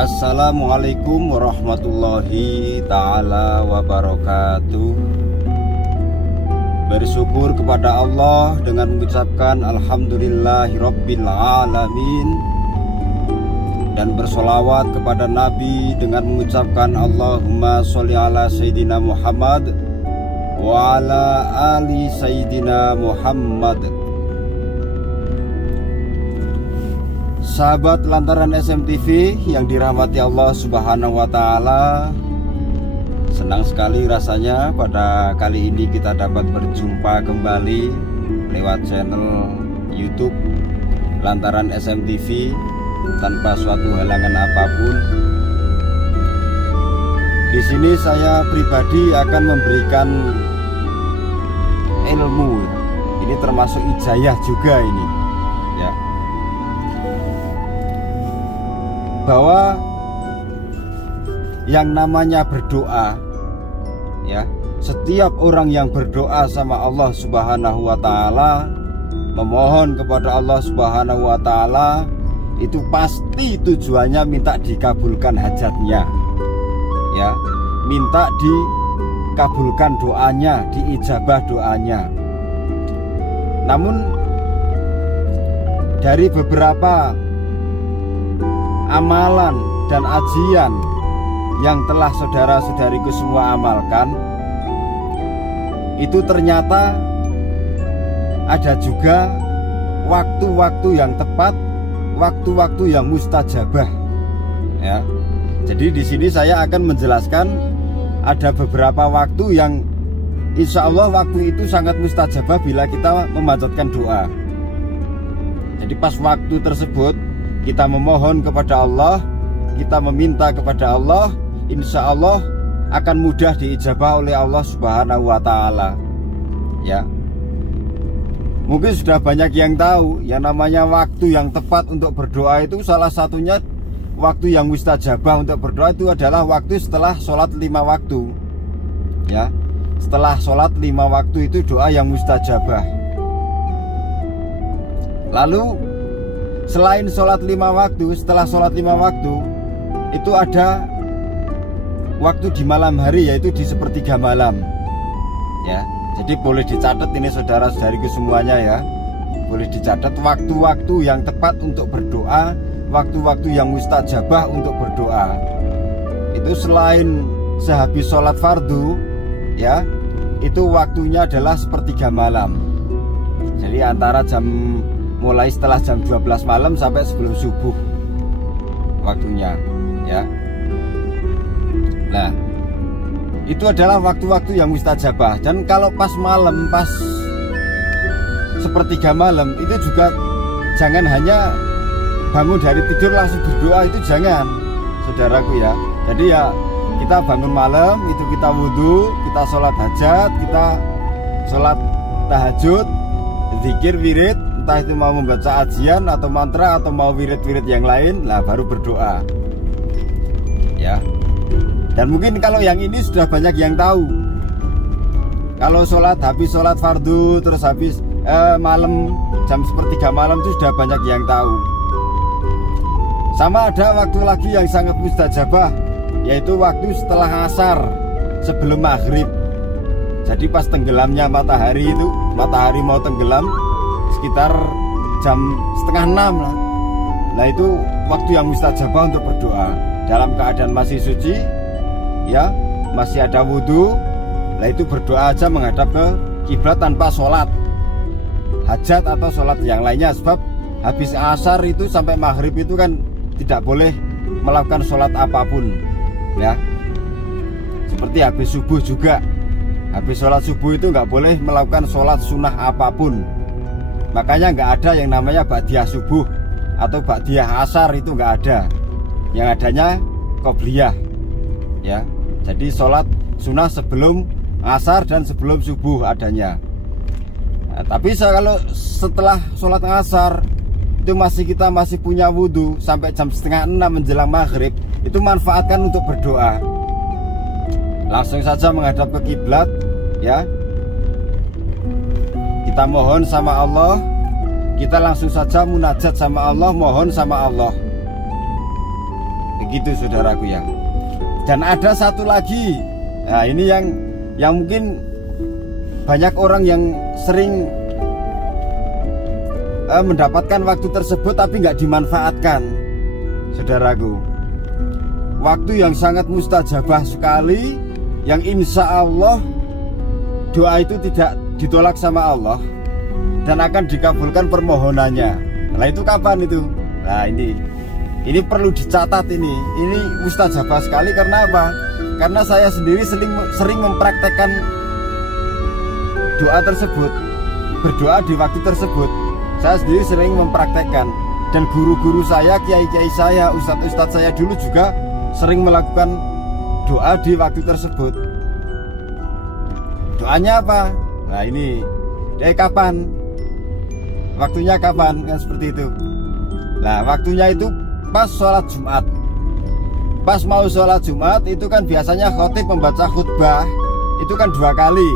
Assalamualaikum warahmatullahi ta'ala wabarakatuh. Bersyukur kepada Allah dengan mengucapkan Alhamdulillahirabbil alamin, dan bersolawat kepada Nabi dengan mengucapkan Allahumma sholli ala Sayyidina Muhammad wa ala ali Sayyidina Muhammad. Sahabat Lantaran SMTV yang dirahmati Allah Subhanahu wa Ta'ala, senang sekali rasanya pada kali ini kita dapat berjumpa kembali lewat channel YouTube Lantaran SMTV tanpa suatu halangan apapun. Di sini saya pribadi akan memberikan ilmu. Ini termasuk ijazah juga ini, ya. Bahwa yang namanya berdoa, ya, setiap orang yang berdoa sama Allah Subhanahu wa Ta'ala, memohon kepada Allah Subhanahu wa Ta'ala, itu pasti tujuannya minta dikabulkan hajatnya, ya, minta dikabulkan doanya, diijabah doanya. Namun dari beberapa amalan dan ajian yang telah saudara-saudariku semua amalkan, itu ternyata ada juga waktu-waktu yang tepat, waktu-waktu yang mustajabah, ya. Jadi di sini saya akan menjelaskan ada beberapa waktu yang insya Allah waktu itu sangat mustajabah bila kita memanjatkan doa. Jadi pas waktu tersebut kita memohon kepada Allah, kita meminta kepada Allah, insya Allah akan mudah diijabah oleh Allah Subhanahu wa Ta'ala, ya. Mungkin sudah banyak yang tahu yang namanya waktu yang tepat untuk berdoa itu, salah satunya waktu yang mustajabah untuk berdoa itu adalah waktu setelah sholat 5 waktu, ya. Setelah sholat 5 waktu itu doa yang mustajabah. Lalu selain sholat 5 waktu, setelah sholat 5 waktu itu ada waktu di malam hari, yaitu di sepertiga malam, ya. Jadi boleh dicatat ini saudara-saudariku semuanya, ya. Boleh dicatat waktu-waktu yang tepat untuk berdoa, waktu-waktu yang mustajabah untuk berdoa. Itu selain sehabis sholat fardu, ya, itu waktunya adalah sepertiga malam. Jadi antara mulai setelah jam 12 malam sampai sebelum subuh waktunya, ya. Nah, itu adalah waktu-waktu yang mustajabah. Dan kalau pas malam, pas sepertiga malam, itu juga jangan hanya bangun dari tidur langsung berdoa, itu jangan, saudaraku, ya. Jadi ya kita bangun malam, itu kita wudhu, kita sholat hajat, kita sholat tahajud, zikir, wirid, entah itu mau membaca ajian atau mantra atau mau wirid-wirid yang lain, lah baru berdoa, ya. Dan mungkin kalau yang ini sudah banyak yang tahu. Kalau habis sholat fardu, terus habis malam jam sepertiga malam itu sudah banyak yang tahu. Sama ada waktu lagi yang sangat mustajabah, yaitu waktu setelah asar sebelum maghrib. Jadi pas tenggelamnya matahari itu, matahari mau tenggelam sekitar jam 5:30 lah. Nah itu waktu yang mustajabah untuk berdoa dalam keadaan masih suci, ya, masih ada wudhu. Nah itu berdoa aja menghadap ke kiblat tanpa sholat hajat atau sholat yang lainnya. Sebab habis asar itu sampai maghrib itu kan tidak boleh melakukan sholat apapun, ya. Seperti habis subuh juga, habis sholat subuh itu nggak boleh melakukan sholat sunnah apapun. Makanya nggak ada yang namanya ba'diyah subuh atau ba'diyah asar, itu nggak ada. Yang adanya qobliyah, ya. Jadi sholat sunnah sebelum asar dan sebelum subuh adanya. Nah, tapi kalau setelah sholat asar itu kita masih punya wudhu sampai jam 5:30 menjelang maghrib, itu manfaatkan untuk berdoa. Langsung saja menghadap ke kiblat, ya. Kita mohon sama Allah, kita langsung saja munajat sama Allah, mohon sama Allah. Begitu saudaraku ya. Dan ada satu lagi. Nah, ini yang mungkin banyak orang yang sering mendapatkan waktu tersebut tapi nggak dimanfaatkan, saudaraku. Waktu yang sangat mustajabah sekali, yang insya Allah doa itu tidak ditolak sama Allah dan akan dikabulkan permohonannya. Nah itu kapan itu? Nah ini perlu dicatat ini mustajabah sekali. Karena apa? Karena saya sendiri sering mempraktekkan doa tersebut, berdoa di waktu tersebut. Saya sendiri sering mempraktekkan, dan guru-guru saya, kiai-kiai saya, ustadz-ustadz saya dulu juga sering melakukan doa di waktu tersebut. Doanya apa? Nah ini kapan? Waktunya kapan? Kan seperti itu. Nah waktunya itu pas sholat Jumat. Pas mau sholat Jumat itu kan biasanya khotib membaca khutbah itu kan 2 kali.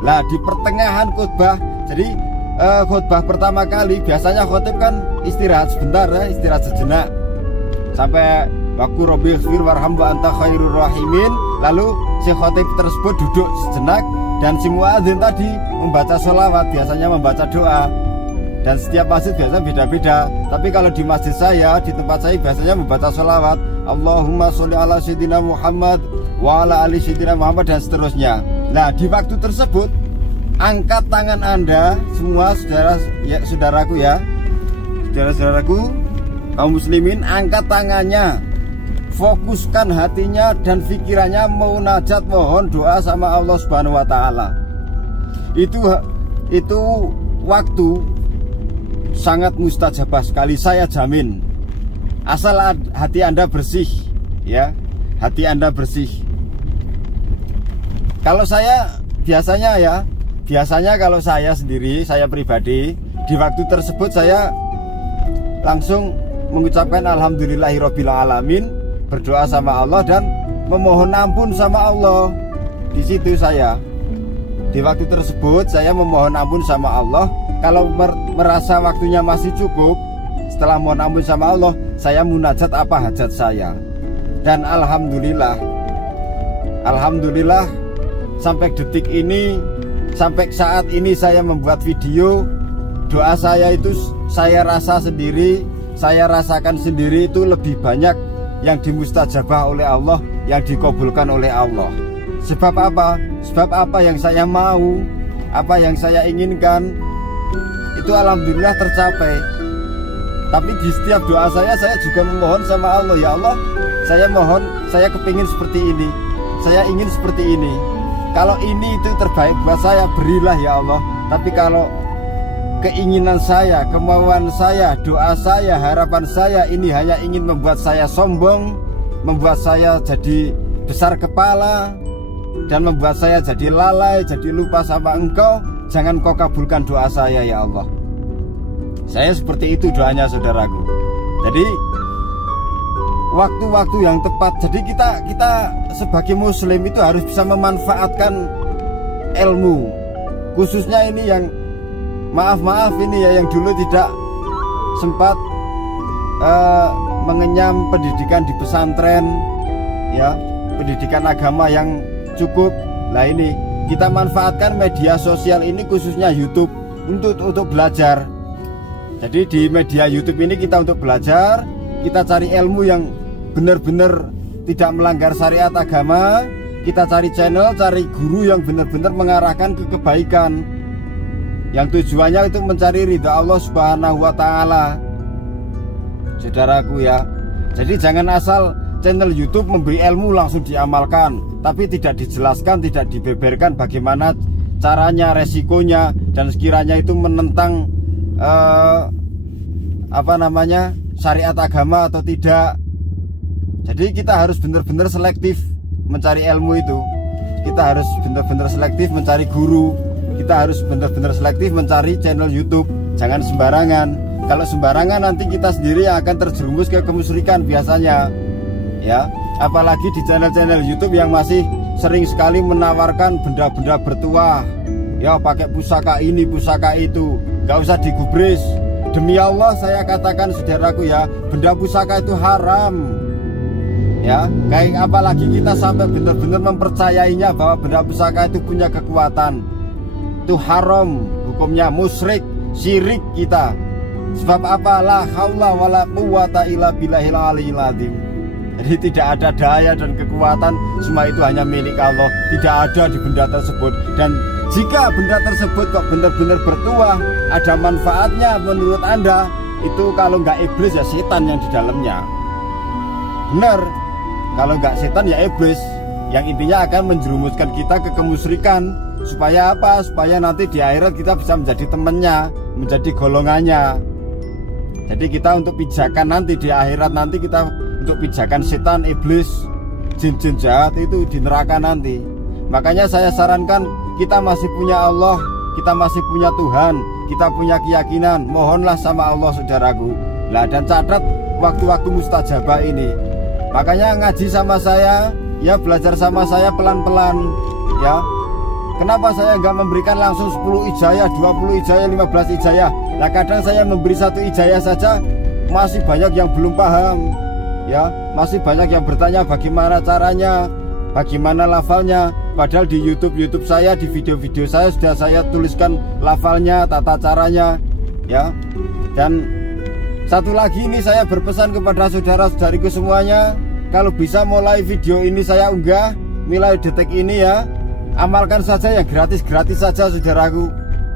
Nah di pertengahan khutbah, jadi khutbah pertama kali biasanya khotib kan istirahat sebentar ya, istirahat sejenak sampai waktu Rabbighfir warham wa anta khairur rahimin. Lalu si khotib tersebut duduk sejenak dan si muadzin tadi membaca sholawat, biasanya membaca doa. Dan setiap masjid biasanya beda-beda. Tapi kalau di masjid saya, di tempat saya biasanya membaca sholawat, Allahumma sholli ala sayyidina Muhammad wa ala ali sayyidina Muhammad, dan seterusnya. Nah di waktu tersebut angkat tangan Anda semua saudaraku ya, saudara-saudaraku kaum muslimin, angkat tangannya, fokuskan hatinya dan pikirannya munajat, mohon doa sama Allah Subhanahu wa taala. Itu waktu sangat mustajabah sekali, saya jamin. Asal hati Anda bersih ya, hati Anda bersih. Kalau saya biasanya kalau saya sendiri, saya pribadi, di waktu tersebut saya langsung mengucapkan alhamdulillahirabbil alamin, berdoa sama Allah dan memohon ampun sama Allah. Di situ saya, di waktu tersebut saya memohon ampun sama Allah. Kalau merasa waktunya masih cukup, setelah mohon ampun sama Allah, saya munajat apa hajat saya. Dan alhamdulillah sampai detik ini, sampai saat ini saya membuat video, doa saya itu saya rasa sendiri, saya rasakan sendiri itu lebih banyak yang dimustajabah oleh Allah, yang dikabulkan oleh Allah. Sebab apa? Sebab apa yang saya mau, apa yang saya inginkan, itu alhamdulillah tercapai. Tapi di setiap doa saya juga memohon sama Allah, ya Allah, saya mohon, saya kepingin seperti ini, saya ingin seperti ini. Kalau ini itu terbaik buat saya, berilah ya Allah. Tapi kalau keinginan saya, kemauan saya, doa saya, harapan saya ini hanya ingin membuat saya sombong, membuat saya jadi besar kepala, dan membuat saya jadi lalai, jadi lupa sama Engkau, jangan Kau kabulkan doa saya ya Allah. Saya seperti itu doanya saudaraku. Jadi waktu-waktu yang tepat. Jadi kita sebagai muslim itu harus bisa memanfaatkan ilmu. Khususnya ini yang maaf ini ya, yang dulu tidak sempat mengenyam pendidikan di pesantren ya, pendidikan agama yang cukup. Nah ini kita manfaatkan media sosial ini, khususnya YouTube, untuk belajar. Jadi di media YouTube ini kita untuk belajar, kita cari ilmu yang benar-benar tidak melanggar syariat agama. Kita cari channel, cari guru yang benar-benar mengarahkan ke kebaikan, yang tujuannya itu mencari ridha Allah Subhanahu wa taala. Saudaraku ya. Jadi jangan asal channel YouTube memberi ilmu langsung diamalkan, tapi tidak dijelaskan, tidak dibeberkan bagaimana caranya, resikonya, dan sekiranya itu menentang syariat agama atau tidak. Jadi kita harus benar-benar selektif mencari ilmu itu. Kita harus benar-benar selektif mencari guru. Kita harus benar-benar selektif mencari channel YouTube. Jangan sembarangan. Kalau sembarangan nanti kita sendiri akan terjerumus ke kemusyrikan biasanya. Ya, apalagi di channel-channel YouTube yang masih sering sekali menawarkan benda-benda bertuah. Ya, pakai pusaka ini, pusaka itu. Gak usah digubris. Demi Allah saya katakan saudaraku ya, benda pusaka itu haram. Ya, kayak apalagi kita sampai benar-benar mempercayainya bahwa benda pusaka itu punya kekuatan. Itu haram, hukumnya musyrik, syirik kita. Sebab apa? La haula wala quwata illa billahil aliyil azim. Jadi tidak ada daya dan kekuatan, semua itu hanya milik Allah. Tidak ada di benda tersebut. Dan jika benda tersebut kok benar-benar bertuah, ada manfaatnya menurut Anda, itu kalau nggak iblis ya setan yang di dalamnya. Benar. Kalau nggak setan ya iblis, yang intinya akan menjerumuskan kita ke kemusyrikan. Supaya apa? Supaya nanti di akhirat kita bisa menjadi temannya, menjadi golongannya. Jadi kita untuk pijakan nanti di akhirat nanti, kita untuk pijakan setan, iblis, jin-jin jahat itu di neraka nanti. Makanya saya sarankan, kita masih punya Allah, kita masih punya Tuhan, kita punya keyakinan, mohonlah sama Allah saudaraku. Lah, dan catat waktu-waktu mustajabah ini. Makanya ngaji sama saya, ya belajar sama saya pelan-pelan, ya. Kenapa saya nggak memberikan langsung 10 ijazah, 20 ijazah, 15 ijazah? Nah, kadang saya memberi 1 ijazah saja, masih banyak yang belum paham, ya. Masih banyak yang bertanya bagaimana caranya, bagaimana lafalnya. Padahal di YouTube saya, di video-video saya sudah saya tuliskan lafalnya, tata caranya, ya. Dan satu lagi ini saya berpesan kepada saudara-saudariku semuanya, kalau bisa mulai video ini saya unggah, mulai detik ini ya, amalkan saja yang gratis-gratis saja saudaraku,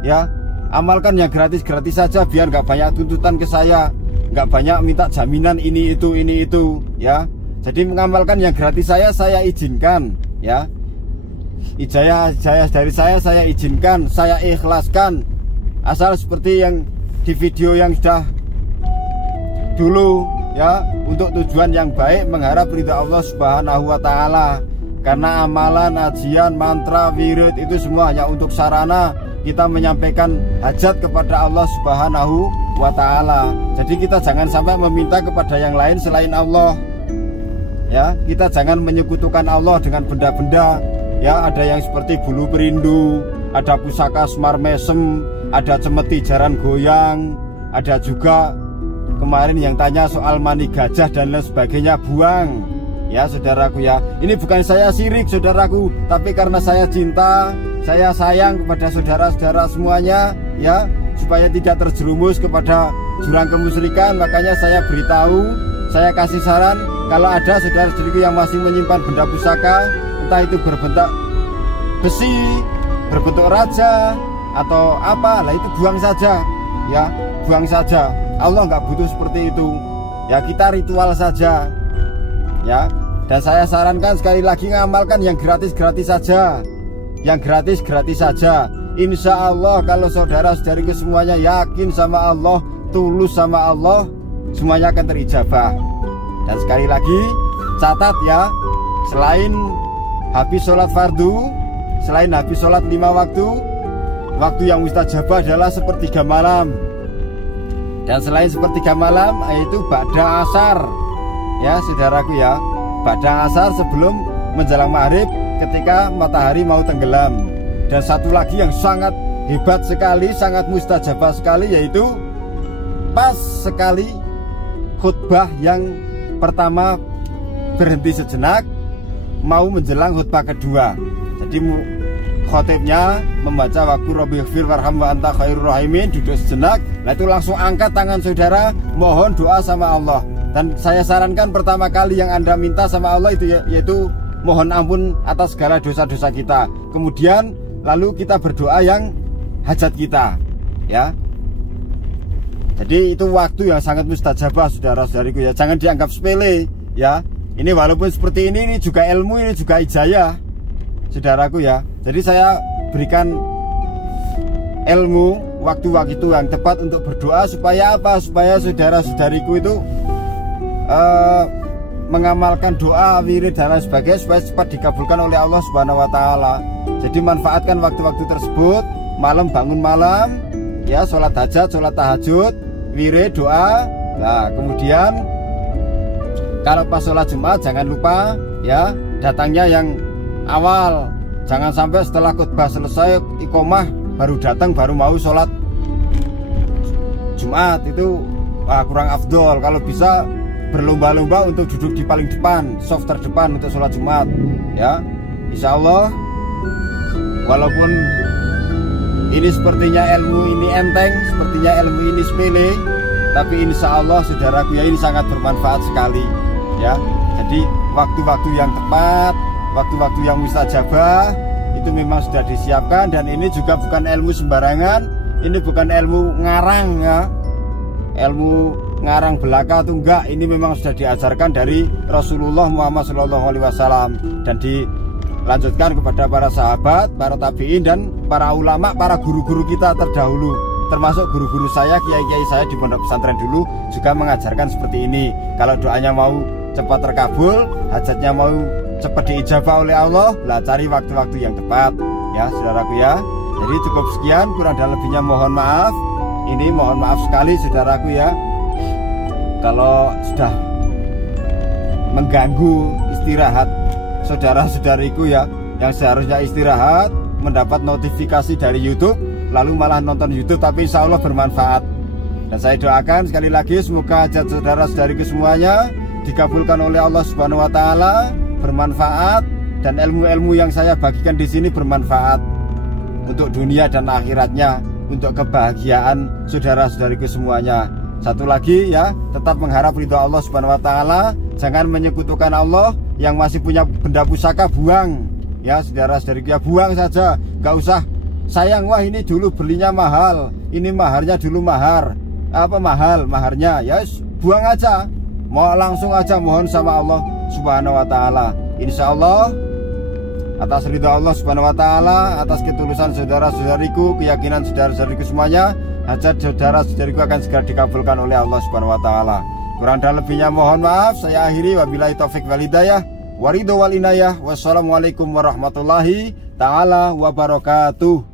ya. Amalkan yang gratis-gratis saja biar nggak banyak tuntutan ke saya, nggak banyak minta jaminan ini itu, ya. Jadi mengamalkan yang gratis saya izinkan, ya. Ijazah dari saya izinkan, saya ikhlaskan, asal seperti yang di video yang sudah dulu, ya, untuk tujuan yang baik, mengharap ridha Allah Subhanahu wa Ta'ala. Karena amalan, ajian, mantra, wirid itu semua hanya untuk sarana kita menyampaikan hajat kepada Allah Subhanahu wa Ta'ala. Jadi kita jangan sampai meminta kepada yang lain selain Allah, ya. Kita jangan menyekutukan Allah dengan benda-benda, ya. Ada yang seperti bulu perindu, ada pusaka semar mesem, ada cemeti jaran goyang, ada juga kemarin yang tanya soal mani gajah dan lain sebagainya, buang, ya saudaraku, ya. Ini bukan saya sirik saudaraku, tapi karena saya cinta, saya sayang kepada saudara-saudara semuanya, ya, supaya tidak terjerumus kepada jurang kemusyrikan. Makanya saya beritahu, saya kasih saran, kalau ada saudara-saudariku yang masih menyimpan benda pusaka, entah itu berbentuk besi, berbentuk raja atau apa, lah itu buang saja, ya, buang saja. Allah nggak butuh seperti itu, ya. Kita ritual saja, ya. Dan saya sarankan sekali lagi, ngamalkan yang gratis-gratis saja, yang gratis-gratis saja. Insya Allah kalau saudara-saudariku semuanya yakin sama Allah, tulus sama Allah, semuanya akan terijabah. Dan sekali lagi catat ya, selain habis sholat fardu, selain habis sholat 5 waktu yang mustajabah adalah sepertiga malam. Dan selain sepertiga malam, yaitu ba'da asar, ya saudaraku, ya, ba'da asar sebelum menjelang maghrib ketika matahari mau tenggelam. Dan satu lagi yang sangat hebat sekali, sangat mustajabah sekali, yaitu pas sekali khutbah yang pertama berhenti sejenak, mau menjelang khutbah kedua. Jadi khotibnya membaca waktu Rabbighfir warham wa anta khairur rahimin, duduk sejenak. Nah itu langsung angkat tangan saudara, mohon doa sama Allah. Dan saya sarankan pertama kali yang Anda minta sama Allah itu yaitu mohon ampun atas segala dosa-dosa kita. Kemudian lalu kita berdoa yang hajat kita, ya. Jadi itu waktu yang sangat mustajabah saudara-saudariku, ya. Jangan dianggap sepele, ya. Ini walaupun seperti ini juga ilmu, ini juga ijazah, saudaraku, ya. Jadi saya berikan ilmu, waktu-waktu yang tepat untuk berdoa supaya apa? Supaya saudara-saudariku itu mengamalkan doa, wirid dan lain sebagainya supaya cepat dikabulkan oleh Allah Subhanahu wa Ta'ala. Jadi manfaatkan waktu-waktu tersebut, malam bangun malam, ya, sholat hajat, sholat tahajud, wirid, doa. Nah kemudian kalau pas sholat Jumat jangan lupa, ya, datangnya yang awal. Jangan sampai setelah khutbah selesai iqomah baru datang, baru mau sholat Jumat, itu kurang afdol. Kalau bisa berlomba-lomba untuk duduk di paling depan, soft terdepan untuk sholat Jumat. Ya, insya Allah, walaupun ini sepertinya ilmu ini enteng, sepertinya ilmu ini sepele, tapi insya Allah saudaraku ya ini sangat bermanfaat sekali. Ya, jadi waktu-waktu yang tepat, waktu-waktu yang mustajabah itu memang sudah disiapkan, dan ini juga bukan ilmu sembarangan, ini bukan ilmu ngarang ya, ilmu ngarang belaka atau enggak, ini memang sudah diajarkan dari Rasulullah Muhammad SAW dan dilanjutkan kepada para sahabat, para tabi'in, dan para ulama, para guru-guru kita terdahulu, termasuk guru-guru saya, kiai-kiai saya di pondok pesantren dulu juga mengajarkan seperti ini. Kalau doanya mau cepat terkabul, hajatnya mau cepat diijabah oleh Allah, lah cari waktu-waktu yang tepat ya saudaraku ya. Jadi cukup sekian, kurang dan lebihnya mohon maaf. Ini mohon maaf sekali saudaraku ya, kalau sudah mengganggu istirahat saudara-saudariku ya, yang seharusnya istirahat mendapat notifikasi dari YouTube lalu malah nonton YouTube, tapi insya Allah bermanfaat. Dan saya doakan sekali lagi semoga hajat saudara-saudariku semuanya dikabulkan oleh Allah Subhanahu wa taala, bermanfaat, dan ilmu-ilmu yang saya bagikan di sini bermanfaat untuk dunia dan akhiratnya, untuk kebahagiaan saudara-saudariku semuanya. Satu lagi ya, tetap mengharap ridho Allah Subhanahu wa taala, jangan menyekutukan Allah. Yang masih punya benda pusaka buang ya saudara-saudariku ya, buang saja, nggak usah sayang, wah ini dulu belinya mahal, ini maharnya dulu mahar, apa mahal maharnya, ya buang aja, mau langsung aja mohon sama Allah Subhanahu wa taala. Insya Allah atas ridha Allah Subhanahu wa taala, atas ketulusan saudara-saudariku, keyakinan saudara-saudariku semuanya, hajat saudara-saudariku akan segera dikabulkan oleh Allah Subhanahu wa taala. Kurang dan lebihnya mohon maaf. Saya akhiri, wabillahi taufik wal hidayah, waridho wal inayah. Wassalamualaikum warahmatullahi taala wabarakatuh.